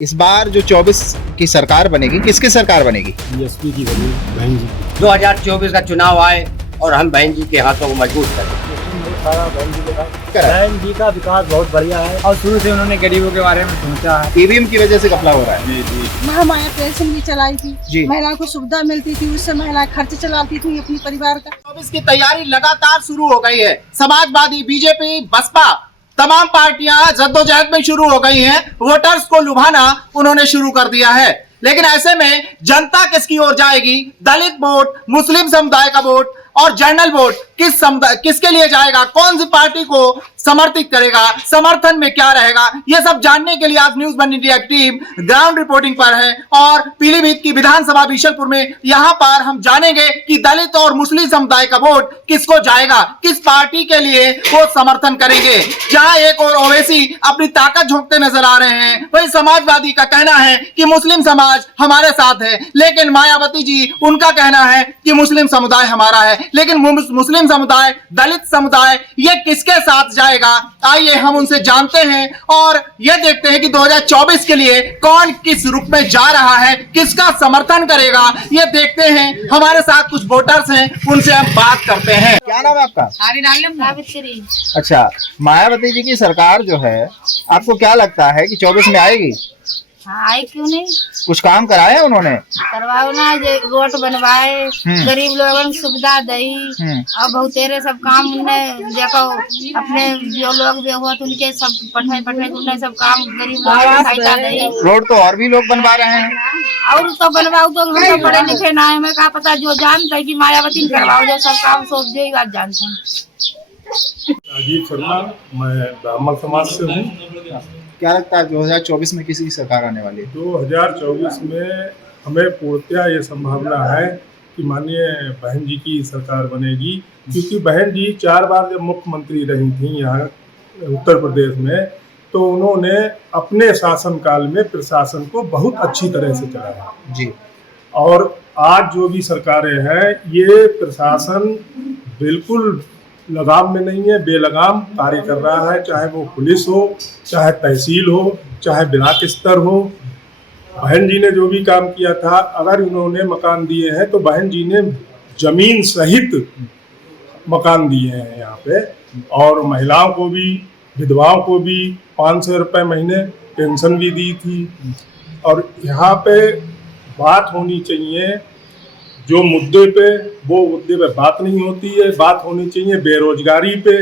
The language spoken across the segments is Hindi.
इस बार जो 24 की सरकार बनेगी, किसकी सरकार बनेगी? बीएसपी की बनी बहन जी। 2024 का चुनाव आए और हम बहन जी के हाथों को मजबूत करें। बहन जी का विकास बहुत बढ़िया है और शुरू से उन्होंने गरीबों के बारे में सोचा है। ईवीएम की वजह से घपला हो रहा है। महामाया पेंशन भी चलाई जी। थी, महिलाओं को सुविधा मिलती थी, उससे महिलाएं खर्च चलाती थी अपनी परिवार का। 24 की तैयारी लगातार शुरू हो गई है। समाजवादी, बीजेपी, बसपा तमाम पार्टियां जद्दोजहद में शुरू हो गई हैं। वोटर्स को लुभाना उन्होंने शुरू कर दिया है। लेकिन ऐसे में जनता किसकी ओर जाएगी? दलित वोट, मुस्लिम समुदाय का वोट और जनरल वोट किसके लिए जाएगा? कौन सी पार्टी को समर्थित करेगा? समर्थन में क्या रहेगा? ये सब जानने के लिए आज न्यूज वन इंडिया की टीम ग्राउंड रिपोर्टिंग पर है और पीलीभीत की विधानसभा बीशलपुर में यहाँ पर हम जानेंगे कि दलित और मुस्लिम समुदाय का वोट किसको जाएगा, किस पार्टी के लिए वो समर्थन करेंगे। जहां एक और ओवैसी अपनी ताकत झोंकते नजर आ रहे हैं, वही समाजवादी का कहना है कि मुस्लिम समाज हमारे साथ है, लेकिन मायावती जी उनका कहना है कि मुस्लिम समुदाय हमारा है। लेकिन मुस्लिम समुदाय, दलित समुदाय ये किसके साथ जाएगा? आइए हम उनसे जानते हैं और ये देखते हैं कि 2024 के लिए कौन किस रुख में जा रहा है, किसका समर्थन करेगा। ये देखते हैं, हमारे साथ कुछ वोटर्स हैं, उनसे हम बात करते हैं। क्या नाम है आपका? सावित्री। अच्छा, मायावती जी की सरकार जो है, आपको क्या लगता है कि 24 में आएगी? हाँ, आए क्यों नहीं? कुछ काम कराए हैं उन्होंने? करवाओ ना, रोड बनवाए, गरीब लोगों को सुविधा दई और बहुतेरे सब काम उन्हें देखो, अपने जो लोग भी हो उनके सब पठाए उन्हें सब काम गरीब लोगों को सहायता दई। रोड तो और भी लोग बनवा रहे हैं। और तो बनवाओ तो हम तो पढ़े लिखे ना है, हमें क्या पता, जो जानता है कि मायावती ने करवाओ जो सब काम सोच जो ही बात जानते हैं। राजीव शर्मा, मैं ब्राह्मण समाज से हूँ। क्या लगता है 2024 में किसी की सरकार आने वाली है? 2024 में हमें पूर्णतया ये संभावना है कि माननीय बहन जी की सरकार बनेगी, क्योंकि बहन जी 4 बार जब मुख्यमंत्री रही थी यहाँ उत्तर प्रदेश में, तो उन्होंने अपने शासनकाल में प्रशासन को बहुत अच्छी तरह से चलाया जी। और आज जो भी सरकारें हैं, ये प्रशासन बिल्कुल लगाम में नहीं है, बेलगाम कार्य कर रहा है। चाहे वो पुलिस हो, चाहे तहसील हो, चाहे ब्लॉक स्तर हो। बहन जी ने जो भी काम किया था, अगर उन्होंने मकान दिए हैं तो बहन जी ने जमीन सहित मकान दिए हैं यहाँ पे। और महिलाओं को भी, विधवाओं को भी 500 रुपये महीने पेंशन भी दी थी। और यहाँ पे बात होनी चाहिए जो मुद्दे पे, वो मुद्दे पे बात नहीं होती है। बात होनी चाहिए बेरोजगारी पे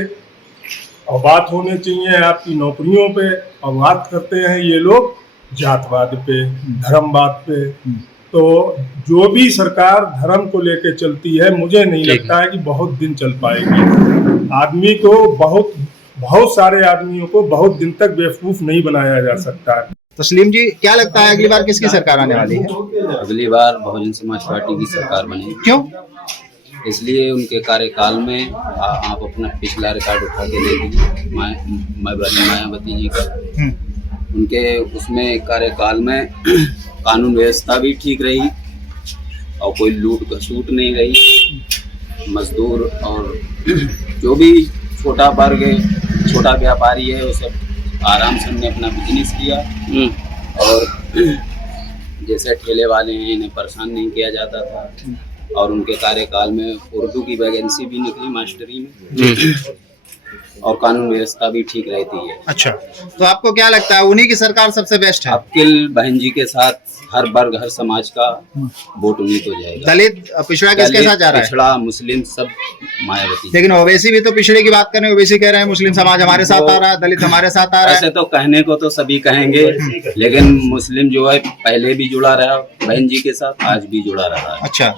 और बात होनी चाहिए आपकी नौकरियों पे, और बात करते हैं ये लोग जातवाद पे, धर्मवाद पे। तो जो भी सरकार धर्म को लेके चलती है, मुझे नहीं लगता है कि बहुत दिन चल पाएगी। आदमी को बहुत सारे आदमियों को बहुत दिन तक बेवकूफ़ नहीं बनाया जा सकता है। तस्लीम जी, क्या लगता है अगली बार किसकी सरकार आने वाली है? अगली बार बहुजन समाज पार्टी की सरकार बनेगी। क्यों? इसलिए उनके कार्यकाल में आप अपना पिछला रिकॉर्ड उठा के देखिए, मायावती जी का, उनके उसमें कार्यकाल में कानून व्यवस्था भी ठीक रही और कोई लूट खसूट नहीं रही। मजदूर और जो भी छोटा वर्ग है, छोटा व्यापारी है, वो सब आराम से उन्होंने अपना बिजनेस किया। और जैसे ठेले वाले हैं, इन्हें परेशान नहीं किया जाता था। और उनके कार्यकाल में उर्दू की वैकेंसी भी निकली मास्टरी में और कानून व्यवस्था भी ठीक रहती है। अच्छा, तो आपको क्या लगता है उन्हीं की सरकार सबसे बेस्ट है? अब्दुल बहन जी के साथ हर वर्ग, हर समाज का वोट उन्हीं को जाएगा। दलित पिछड़ा किसके साथ जा रहा है? पिछड़ा, मुस्लिम, सब मायावती। लेकिन ओवैसी भी तो पिछड़े की बात कर रहे हैं। ओवैसी कह रहे हैं मुस्लिम समाज हमारे साथ आ रहा है, दलित हमारे साथ आ रहा है। ऐसे तो कहने को तो सभी कहेंगे, लेकिन मुस्लिम जो है पहले भी जुड़ा रहा बहन जी के साथ, आज भी जुड़ा रहा है। अच्छा,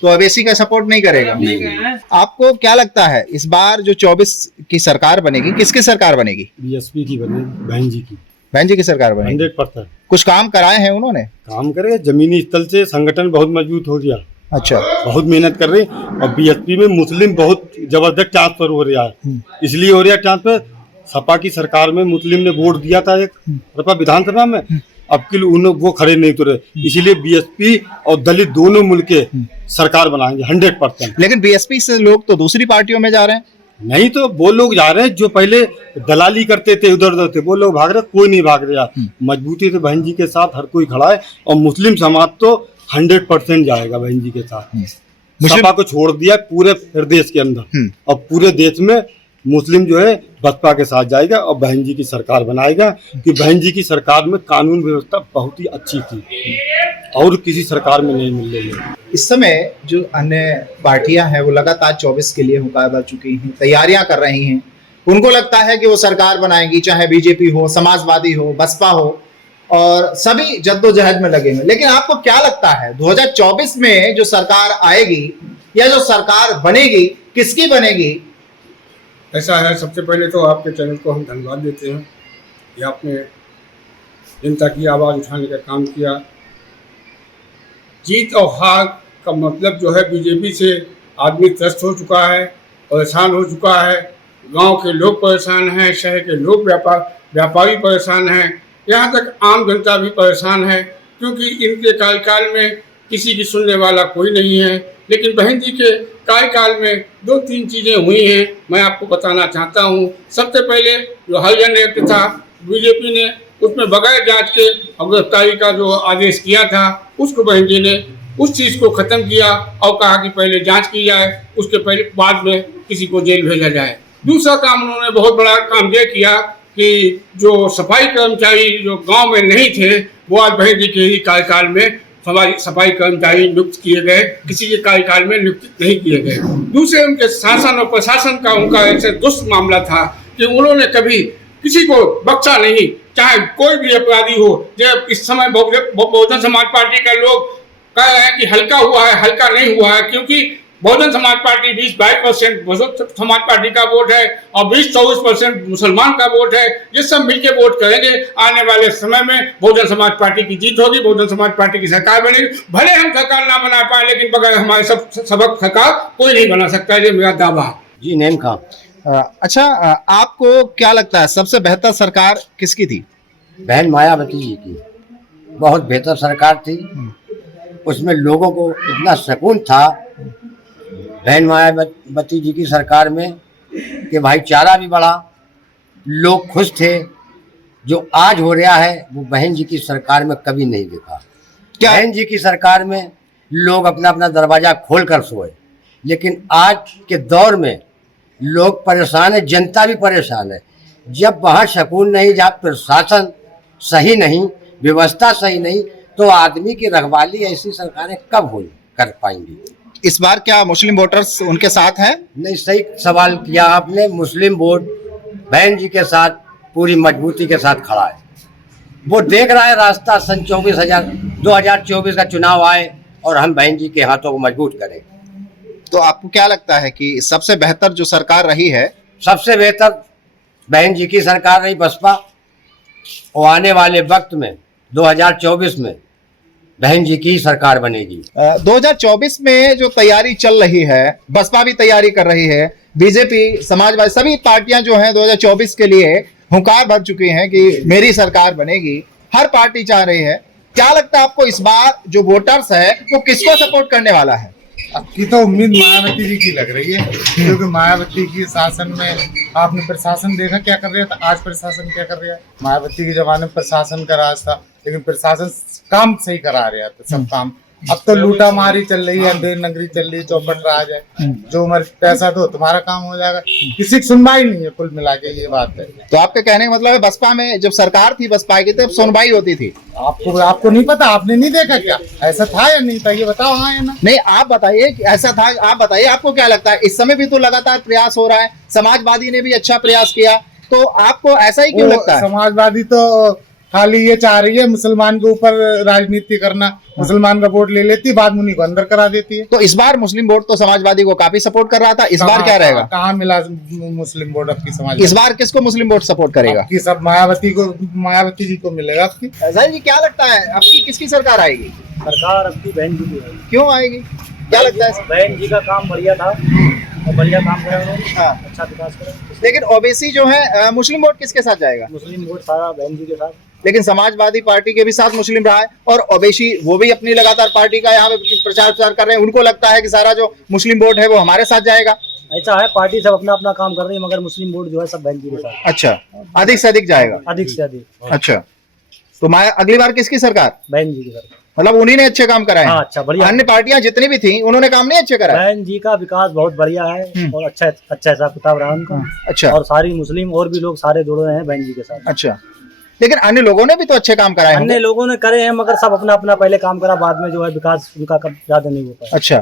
तो ओवैसी का सपोर्ट नहीं करेगा? नहीं। आपको क्या लगता है इस बार जो 24 की सरकार बनेगी, किसकी सरकार बनेगी? बीएसपी की बनी बहन जी की। बहन जी की सरकार बनेगी। 100% कुछ काम कराए हैं उन्होंने? काम करे, जमीनी स्तर से संगठन बहुत मजबूत हो गया। अच्छा, बहुत मेहनत कर रहे हैं। और बीएसपी में मुस्लिम बहुत जबरदस्त ट्रांसफर हो रहा है। इसलिए हो रहा है ट्रांसफर, सपा की सरकार में मुस्लिम ने वोट दिया था एक सपा विधानसभा में, अब के लिए वो खड़े नहीं उतरे। इसीलिए बीएसपी और दलित दोनों मिलके सरकार बनाएंगे 100%। लेकिन बीएसपी से लोग तो दूसरी पार्टियों में जा रहे हैं। नहीं तो वो लोग जा रहे हैं जो पहले दलाली करते थे, इधर उधर थे, वो लोग भाग रहे, कोई नहीं भाग रहा। मजबूती से बहन जी के साथ हर कोई खड़ा है और मुस्लिम समाज तो 100% जाएगा बहन जी के साथ। सपा को छोड़ दिया पूरे प्रदेश के अंदर और पूरे देश में मुस्लिम जो है बसपा के साथ जाएगा और बहन जी की सरकार बनाएगा। कि बहन जी की सरकार में कानून व्यवस्था बहुत ही अच्छी थी और किसी सरकार में नहीं मिल रही है। इस समय जो अन्य पार्टियां हैं वो लगातार 24 के लिए हुकार भर चुकी हैं, तैयारियां कर रही हैं। उनको लगता है कि वो सरकार बनाएंगी, चाहे बीजेपी हो, समाजवादी हो, बसपा हो, और सभी जद्दोजहद में लगे हैं। लेकिन आपको क्या लगता है 2024 में जो सरकार आएगी या जो सरकार बनेगी, किसकी बनेगी? ऐसा है, सबसे पहले तो आपके चैनल को हम धन्यवाद देते हैं कि आपने जनता की आवाज़ उठाने का काम किया। जीत और हार का मतलब जो है, बीजेपी से आदमी त्रस्त हो चुका है, परेशान हो चुका है। गांव के लोग परेशान हैं, शहर के लोग व्यापारी परेशान हैं, यहाँ तक आम जनता भी परेशान है, क्योंकि इनके कार्यकाल में किसी की सुनने वाला कोई नहीं है। लेकिन बहन जी के कार्यकाल में 2-3 चीज़ें हुई हैं, मैं आपको बताना चाहता हूँ। सबसे पहले जो हरिजन एक्ट था, बीजेपी ने उसमें बगैर जांच के गिरफ्तारी का जो आदेश किया था, उसको बहन जी ने उस चीज़ को ख़त्म किया और कहा कि पहले जांच की जाए, उसके पहले बाद में किसी को जेल भेजा जाए। दूसरा काम उन्होंने बहुत बड़ा काम ये किया कि जो सफाई कर्मचारी जो गांव में नहीं थे, वो आज बहन जी के ही कार्यकाल में सफाई कर्मचारी नियुक्त किए गए, किसी के कार्यकाल में नियुक्त नहीं किए गए। दूसरे उनके शासन और प्रशासन का उनका ऐसे दुष्ट मामला था कि उन्होंने कभी किसी को बख्शा नहीं, चाहे कोई भी अपराधी हो। जब इस समय बहुजन समाज पार्टी के लोग कह रहे हैं कि हल्का हुआ है, हल्का नहीं हुआ है, क्योंकि बहुजन समाज पार्टी 20-22% बहुजन समाज पार्टी का वोट है और 20-24% मुसलमान का वोट है। ये सब मिलकर वोट करेंगे, आने वाले समय में बहुजन समाज पार्टी की जीत होगी, बहुजन समाज पार्टी की सरकार बनेगी। भले हम सरकार ना बना पाए, लेकिन बगैर हमारे सबक सरकार कोई नहीं बना सकता है, ये मेरा दावा है। जी नेम खां। अच्छा, आपको क्या लगता है सबसे बेहतर सरकार किसकी थी? बहन मायावती जी की बहुत बेहतर सरकार थी। उसमें लोगों को इतना सुकून था बहन मायावती जी की सरकार में कि भाईचारा भी बढ़ा, लोग खुश थे। जो आज हो रहा है वो बहन जी की सरकार में कभी नहीं देखा। बहन जी की सरकार में लोग अपना अपना दरवाज़ा खोल कर सोए, लेकिन आज के दौर में लोग परेशान है, जनता भी परेशान है। जब वहाँ सुकून नहीं, जब प्रशासन सही नहीं, व्यवस्था सही नहीं, तो आदमी की रखवाली ऐसी सरकारें कब हो कर पाएंगी? इस बार क्या मुस्लिम वोटर्स उनके साथ हैं? नहीं, सही सवाल किया आपने। मुस्लिम वोट बहन जी के साथ पूरी मजबूती के साथ खड़ा है। वो देख रहा है रास्ता, सन 2024 का चुनाव आए और हम बहन जी के हाथों को मजबूत करें। तो आपको क्या लगता है कि सबसे बेहतर जो सरकार रही है? सबसे बेहतर बहन जी की सरकार रही बसपा, और आने वाले वक्त में 2024 में बहन जी की सरकार बनेगी। 2024 में जो तैयारी चल रही है, बसपा भी तैयारी कर रही है, बीजेपी, समाजवादी, सभी पार्टियां जो हैं 2024 के लिए हुंकार भर चुकी हैं कि मेरी सरकार बनेगी। हर पार्टी चाह रही है। क्या लगता है आपको इस बार जो वोटर्स है वो किसको सपोर्ट करने वाला है? आपकी तो उम्मीद मायावती जी की लग रही है, क्योंकि मायावती की शासन में आपने प्रशासन देखा क्या कर रहा था, आज प्रशासन क्या कर रहा है। मायावती के जमाने में प्रशासन का राज था, लेकिन प्रशासन काम सही करा रहा था सब काम। अब तो लूटा मारी चल रही है, अंधेर नगरी चल रही है, चौपट राज है। जो मर पैसा दो तुम्हारा काम हो जाएगा, किसी की सुनवाई नहीं है कुल मिला के, ये बात है। तो आपके कहने का मतलब है बसपा में जब सरकार थी, बसपा की तब सुनवाई होती थी। आपको नहीं पता, आपने नहीं देखा क्या? ऐसा था या नहीं था, ये बताओ। हाँ या ना? नहीं, आप बताइए ऐसा था। आप बताइए आपको क्या लगता है? इस समय भी तो लगातार प्रयास हो रहा है, समाजवादी ने भी अच्छा प्रयास किया, तो आपको ऐसा ही क्यों लगता है? समाजवादी तो खाली ये चाह रही है मुसलमान के ऊपर राजनीति करना, मुसलमान का वोट ले लेती, बाद में उन्हीं को अंदर करा देती है। तो इस बार मुस्लिम वोट तो समाजवादी को काफी सपोर्ट कर रहा था, इस बार क्या रहेगा? कहाँ मिला मुस्लिम वोट आपकी समाज? इस बार किसको मुस्लिम वोट सपोर्ट करेगा? आपकी सब मायावती जी को मिलेगा। आपकी जाहिर जी क्या लगता है आपकी किसकी सरकार आएगी? सरकार आपकी बहन जी की आएगी। क्यों आएगी, क्या लगता है? बहन जी का काम बढ़िया था और बढ़िया काम करा उन्होंने, अच्छा विकास करा। लेकिन ओबीसी जो है, मुस्लिम वोट किसके साथ जाएगा? मुस्लिम वोट सारा बहन जी के साथ। लेकिन समाजवादी पार्टी के भी साथ मुस्लिम रहा है, और ओवैसी वो भी अपनी लगातार पार्टी का यहाँ पे प्रचार कर रहे हैं। उनको लगता है कि सारा जो मुस्लिम वोट है वो हमारे साथ जाएगा। ऐसा है, पार्टी सब अपना अपना काम कर रही है, मगर मुस्लिम वोट जो है सब बहन जी के साथ। अच्छा, अधिक से अधिक जाएगा। अधिक से अधिक। अच्छा, तो अगली बार किसकी सरकार? बहन जी की सरकार। मतलब उन्हीं ने अच्छे काम कराए। हाँ, अच्छा, बढ़िया। अन्य पार्टियां जितनी भी थी उन्होंने काम नहीं अच्छे कराए। बहन जी का विकास बहुत बढ़िया है और अच्छा हिसाब किताब रहा उनका। अच्छा, और सारी मुस्लिम और भी लोग सारे जुड़े हैं बहन जी के साथ। अच्छा, लेकिन अन्य लोगों ने भी तो अच्छे काम कराए। अन्य लोगों ने करे हैं, मगर सब अपना अपना पहले काम करा, बाद में जो है विकास उनका ज्यादा नहीं होता। अच्छा,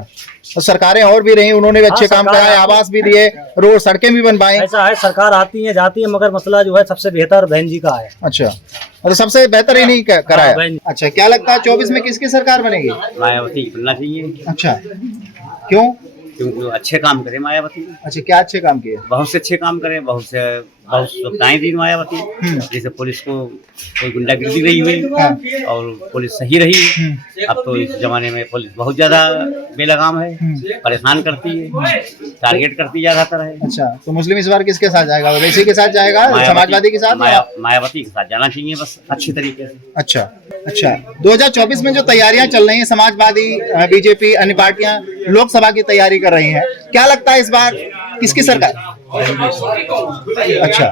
तो सरकारें और भी रही, उन्होंने भी अच्छे काम कराए, आवास भी दिए, रोड सड़कें भी बनवाई। ऐसा है, सरकार आती है जाती है, मगर मसला जो है सबसे बेहतर बहन जी का है। अच्छा, तो सबसे बेहतर ही नहीं कराया। अच्छा, क्या लगता है 24 में किसकी सरकार बनेगी? मायावती बनना चाहिए। अच्छा, क्यों? क्योंकि अच्छे काम करे मायावती। अच्छा, क्या अच्छे काम किए? बहुत से अच्छे काम करे, बहुत सुविधाएं दी मायावती। जैसे पुलिस को कोई गुंडागिर्दी नहीं हुई और पुलिस सही रही। अब तो इस जमाने में पुलिस बहुत ज्यादा बेलगाम है, परेशान करती है, टारगेट करती ज्यादातर है। अच्छा, तो मुस्लिम इस बार किसके साथ जाएगा? ओवैसी के साथ जाएगा, समाजवादी के साथ? मायावती के साथ जाना चाहिए बस, अच्छी तरीके से। अच्छा, अच्छा, 2024 में जो तैयारियां चल रही हैं, समाजवादी, बीजेपी, अन्य पार्टियां लोकसभा की तैयारी कर रही हैं, क्या लगता है इस बार किसकी सरकार? अच्छा,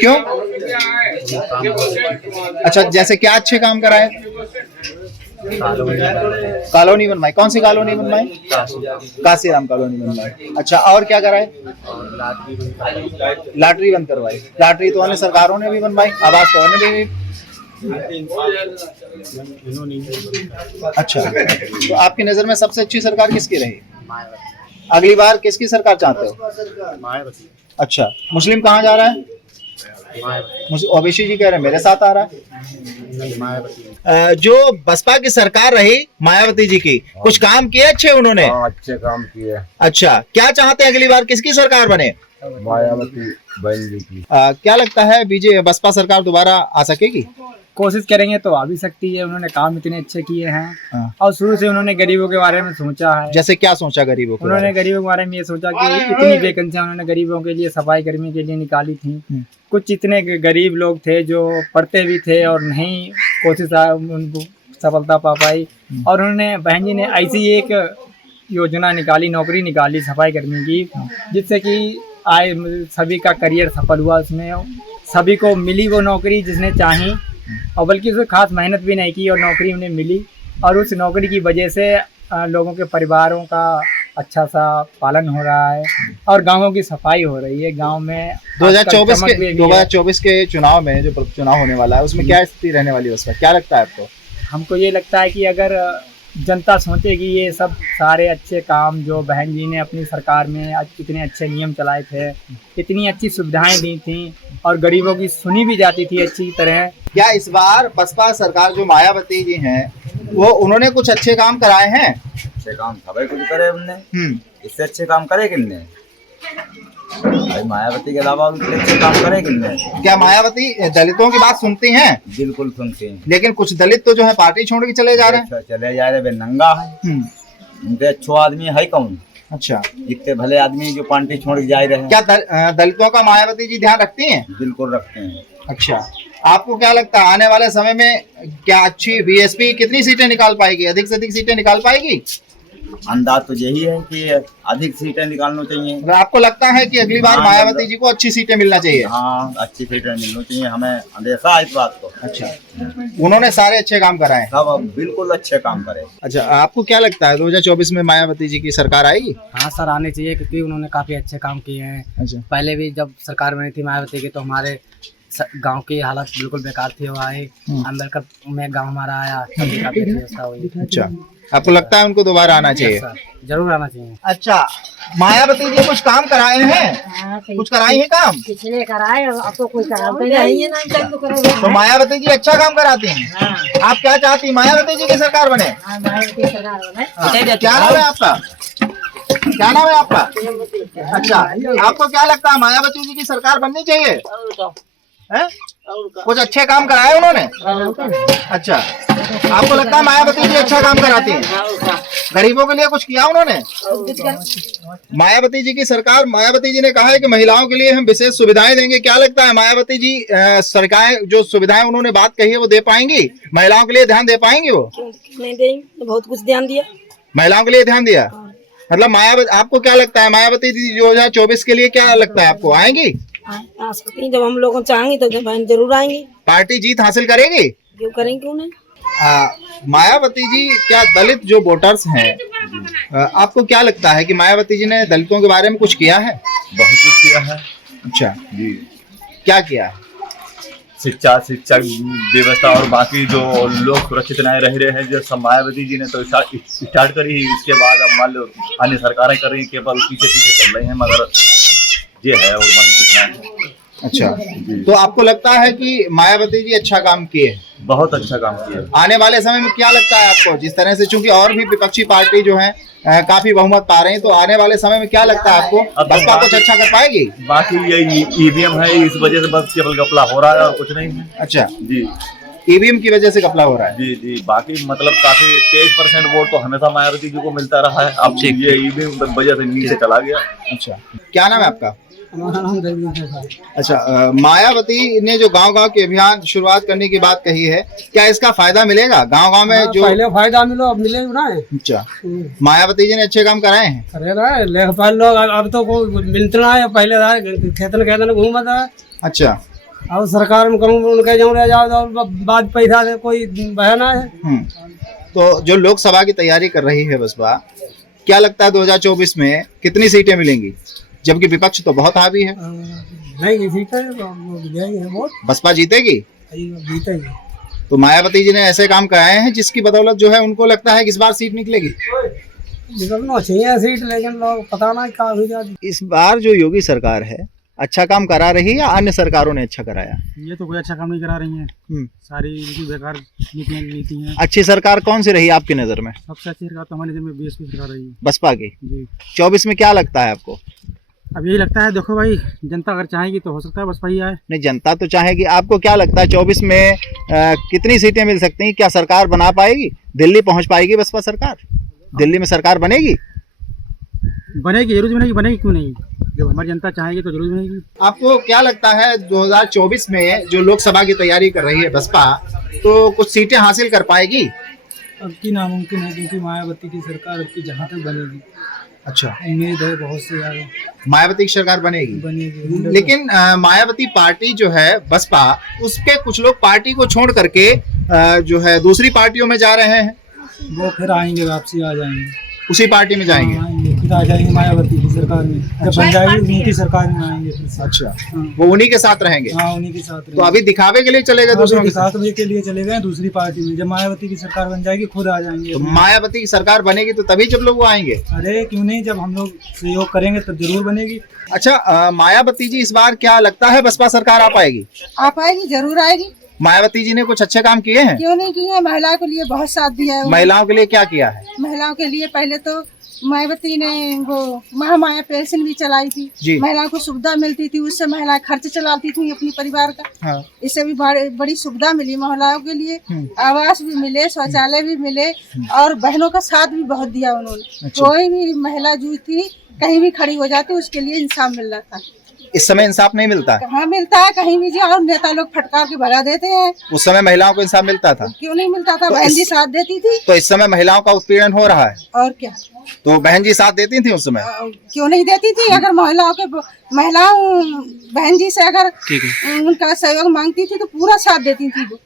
क्यों? अच्छा, जैसे क्या अच्छे काम कराए? कॉलोनी बनवाई। कौन सी कॉलोनी बनवाई? काशीराम कॉलोनी बनवाई। अच्छा, और क्या कराए? लॉटरी बंद करवाई। लॉटरी तो अन्य सरकारों ने भी बनवाई, आवास तो अन्य भी। अच्छा, तो आपकी नजर में सबसे अच्छी सरकार किसकी रही? अगली बार किसकी सरकार चाहते हो? अच्छा, मुस्लिम कहाँ जा रहा है? ओवैसी जी कह रहे हैं मेरे साथ आ रहा है। जो बसपा की सरकार रही मायावती जी की, कुछ काम किए अच्छे उन्होंने? अच्छे काम किए। अच्छा, क्या चाहते हैं अगली बार किसकी सरकार बने? मायावती बहन जी की। क्या लगता है बसपा सरकार दोबारा आ सकेगी? कोशिश करेंगे तो आ भी सकती है। उन्होंने काम इतने अच्छे किए हैं और शुरू से उन्होंने गरीबों के बारे में सोचा है। जैसे क्या सोचा गरीबों के? उन्होंने गरीबों के बारे में ये सोचा कि इतनी वैकेंसियां उन्होंने गरीबों के लिए, सफाई कर्मी के लिए निकाली थी। कुछ इतने गरीब लोग थे जो पढ़ते भी थे और नहीं कोशिश उनको सफलता पा पाई, और उन्होंने बहन जी ने ऐसी एक योजना निकाली, नौकरी निकाली सफाई कर्मी की, जिससे कि आए सभी का करियर सफल हुआ। उसमें सभी को मिली वो नौकरी जिसने चाही, और बल्कि उसमें खास मेहनत भी नहीं की और नौकरी उन्हें मिली, और उस नौकरी की वजह से लोगों के परिवारों का अच्छा सा पालन हो रहा है और गांवों की सफाई हो रही है। गांव में 2024 के चुनाव में जो चुनाव होने वाला है उसमें क्या स्थिति रहने वाली है उसका, क्या लगता है आपको? हमको ये लगता है कि अगर जनता सोचेगी ये सब सारे अच्छे काम जो बहन जी ने अपनी सरकार में इतने अच्छे नियम चलाए थे, इतनी अच्छी सुविधाएं दी थी और गरीबों की सुनी भी जाती थी अच्छी तरह। क्या इस बार बसपा सरकार जो मायावती जी हैं वो उन्होंने कुछ अच्छे काम कराए हैं? अच्छे काम सभी कुछ करे उनने, इससे अच्छे काम करे किन्ने? भाई मायावती के अलावा उससे अच्छे काम करे किन्ने? क्या मायावती दलितों की बात सुनती हैं? बिल्कुल सुनते हैं, लेकिन कुछ दलित तो जो है पार्टी छोड़ के चले जा रहे हैं। चले जा रहे, वे नंगा है, उनसे अच्छो आदमी है कौन? अच्छा, इतने भले आदमी जो पार्टी छोड़ के जा रहे हैं। क्या दलितों का मायावती जी ध्यान रखती हैं? बिल्कुल रखते हैं। अच्छा, आपको क्या लगता है आने वाले समय में क्या अच्छी बीएसपी कितनी सीटें निकाल पाएगी? अधिक से अधिक सीटें निकाल पाएगी? अंदाज तो यही है कि अधिक सीटें निकालना चाहिए। आपको लगता है कि अगली बार मायावती जी को अच्छी सीटें मिलना चाहिए? हाँ, अच्छी सीटें मिलनी चाहिए, हमें अंदेशा है इस बात को। अच्छा, उन्होंने सारे अच्छे काम कराए? सब बिल्कुल अच्छे काम करे। अच्छा, आपको क्या लगता है 2024 में मायावती जी की सरकार आएगी? हाँ सर, आनी चाहिए, क्योंकि उन्होंने काफी अच्छे काम किए हैं। अच्छा, पहले भी जब सरकार बनी थी मायावती की तो हमारे गांव की हालत बिल्कुल बेकार थी। वो आए अम्बेडकर में गांव हमारा आया, काफी अच्छी व्यवस्था हुई। अच्छा, आपको लगता है उनको दोबारा आना चाहिए? जरूर आना चाहिए। अच्छा, मायावती जी कुछ काम कराए हैं? कुछ कराई है काम? पिछले कराए, अब तो कोई कराते तो मायावती जी अच्छा काम कराती हैं। आप क्या चाहती हैं, मायावती जी की सरकार बने? क्या नाम है आपका? क्या नाम है आपका? अच्छा, आपको क्या लगता है मायावती जी की सरकार बननी चाहिए? है? कुछ अच्छे काम कराए उन्होंने? अच्छा, आपको लगता है मायावती जी अच्छा काम कराती हैं? गरीबों के लिए कुछ किया उन्होंने? मायावती जी की सरकार, मायावती जी ने कहा है कि महिलाओं के लिए हम विशेष सुविधाएं देंगे। क्या लगता है मायावती जी सरकार जो सुविधाएं उन्होंने बात कही है वो दे पाएंगी? महिलाओं के लिए ध्यान दे पाएंगी वो? नहीं देंगे, बहुत कुछ ध्यान दिया, महिलाओं के लिए ध्यान दिया। मतलब मायावती, आपको क्या लगता है मायावती जी 2024 के लिए क्या लगता है आपको, आएंगी? आ सकती हैं, जब हम लोग चाहेंगे तो बहन जरूर आएंगी। पार्टी जीत हासिल करेगी? क्यों करेंगे, क्यों नहीं। मायावती जी, क्या दलित जो वोटर्स हैं, आपको क्या लगता है कि मायावती जी ने दलितों के बारे में कुछ किया है? बहुत कुछ किया है अच्छा जी। क्या किया है? शिक्षा व्यवस्था और बाकी जो लोग सुरक्षित नहीं रह रहे हैं, जो सब मायावती जी ने तो स्टार्ट करी। इसके बाद अब मान लो अन्य सरकारें कर रही हैं, केवल पीछे पीछे चल रही हैं, मगर ये है और कुछ नहीं। अच्छा, तो आपको लगता है कि मायावती जी अच्छा काम किए? बहुत अच्छा काम किया। आने वाले समय में क्या लगता है आपको, जिस तरह से चूंकि और भी विपक्षी पार्टी जो है काफी बहुमत पा रहे हैं, तो आने वाले समय में क्या लगता है आपको, बसपा कुछ अच्छा कर पाएगी? बाकी ये ईवीएम है, इस वजह से बस केवल घपला हो रहा है और कुछ नहीं है। अच्छा जी, ईवीएम की वजह से घपला हो रहा है। जी जी, बाकी मतलब काफी 23% वोट तो हमेशा मायावती जी को मिलता रहा है। अब ये ईवीएम वजह से नीचे चला गया। अच्छा, क्या नाम है आपका? अच्छा, मायावती ने जो गांव-गांव के अभियान शुरुआत करने की बात कही है, क्या इसका फायदा मिलेगा गांव-गांव में? जो पहले फायदा मिलो, अब मिलेगा ना। अच्छा, मायावती जी ने अच्छे काम कराए हैं? अरे लेखपाल लोग अब तो को मिलना है, पहले खेतन घूमा था। अच्छा, अब सरकार में करूँ उनके जाओ बाद पैसा से कोई बहना है। तो जो लोकसभा की तैयारी कर रही है बसपा, क्या लगता है 2024 में कितनी सीटें मिलेंगी, जबकि विपक्ष तो बहुत हावी है? नहीं, बसपा जीतेगी? जीतेगी। तो मायावती जी ने ऐसे काम कराए हैं जिसकी बदौलत जो है उनको लगता है कि इस बार सीट निकलेगी। निकलना चाहिए सीट, लेकिन लोग पता नहीं क्या हो जाए। इस बार जो योगी सरकार है अच्छा काम करा रही है या अन्य सरकारों ने अच्छा कराया? ये तो कोई अच्छा काम नहीं करा रही है, सारी इनकी बेकार नीति है। अच्छी सरकार कौन सी रही आपकी नजर में? सबसे अच्छी सरकार तो हमारी नजर में बीएसपी सरकार रही है, बसपा की। जी। 24 में क्या लगता है आपको? अब यही लगता है, देखो भाई, जनता अगर चाहेगी तो हो सकता है बसपा ही आए। नहीं, जनता तो चाहेगी। आपको क्या लगता है 24 में कितनी सीटें मिल सकती हैं? क्या सरकार बना पाएगी? दिल्ली पहुंच पाएगी बसपा सरकार? दिल्ली में सरकार बनेगी? बनेगी, जरूर बनेगी। बनेगी क्यों नहीं, जब हमारी जनता चाहेगी तो जरूर बनेगी। आपको क्या लगता है 2024 में जो लोकसभा की तैयारी कर रही है बसपा, तो कुछ सीटें हासिल कर पाएगी? अब की नामुमकिन है, क्योंकि मायावती की सरकार अब की जहाँ तक बनेगी। अच्छा, उम्मीद है बहुत से ज्यादा मायावती की सरकार बनेगी। लेकिन मायावती पार्टी जो है बसपा, उसके कुछ लोग पार्टी को छोड़ करके जो है दूसरी पार्टियों में जा रहे हैं। वो फिर आएंगे, वापसी आ जाएंगे, उसी पार्टी में जाएंगे। फिर आ जाएंगे मायावती की सरकार में। जब बन जाएगी उनकी सरकार में आएंगे फिर। अच्छा, वो उन्हीं के साथ रहेंगे? हाँ, उन्हीं के साथ। तो अभी दिखावे के लिए चले गए दूसरों के साथ? दिखावे के लिए चले गए दूसरी पार्टी में। जब मायावती की सरकार बन जाएगी खुद आ जाएंगे। तो मायावती की सरकार बनेगी तो तभी जब लोग वो आएंगे? अरे क्यों नहीं, जब हम लोग सहयोग करेंगे तब जरूर बनेगी। अच्छा, मायावती जी इस बार क्या लगता है बसपा सरकार आ पाएगी? आ पाएगी, जरूर आएगी। मायावती जी ने कुछ अच्छे काम किए हैं? क्यों नहीं किए, महिलाओं के लिए बहुत साथ दिया है। महिलाओं के लिए क्या किया है? महिलाओं के लिए पहले तो मायावती ने वो महामाया पेंशन भी चलाई थी, महिलाओं को सुविधा मिलती थी, उससे महिलाएं खर्च चलाती थी अपनी परिवार का। हाँ। इससे भी बड़ी सुविधा मिली महिलाओं के लिए। आवास भी मिले, शौचालय भी मिले, और बहनों का साथ भी बहुत दिया उन्होंने। अच्छा। कोई भी महिला जो थी कहीं भी खड़ी हो जाती, उसके लिए इंसाफ मिल रहा था। इस समय इंसाफ नहीं मिलता? कहाँ मिलता है, कहीं भी और नेता लोग फटकार के भगा देते हैं। उस समय महिलाओं को इंसाफ मिलता था? क्यों नहीं मिलता था, बहन जी साथ देती थी। तो इस समय महिलाओं का उत्पीड़न हो रहा है? और क्या, तो बहन जी साथ देती थी उस समय? क्यों नहीं देती थी? अगर महिलाओं बहन जी से अगर उनका सहयोग मांगती थी तो पूरा साथ देती थी वो।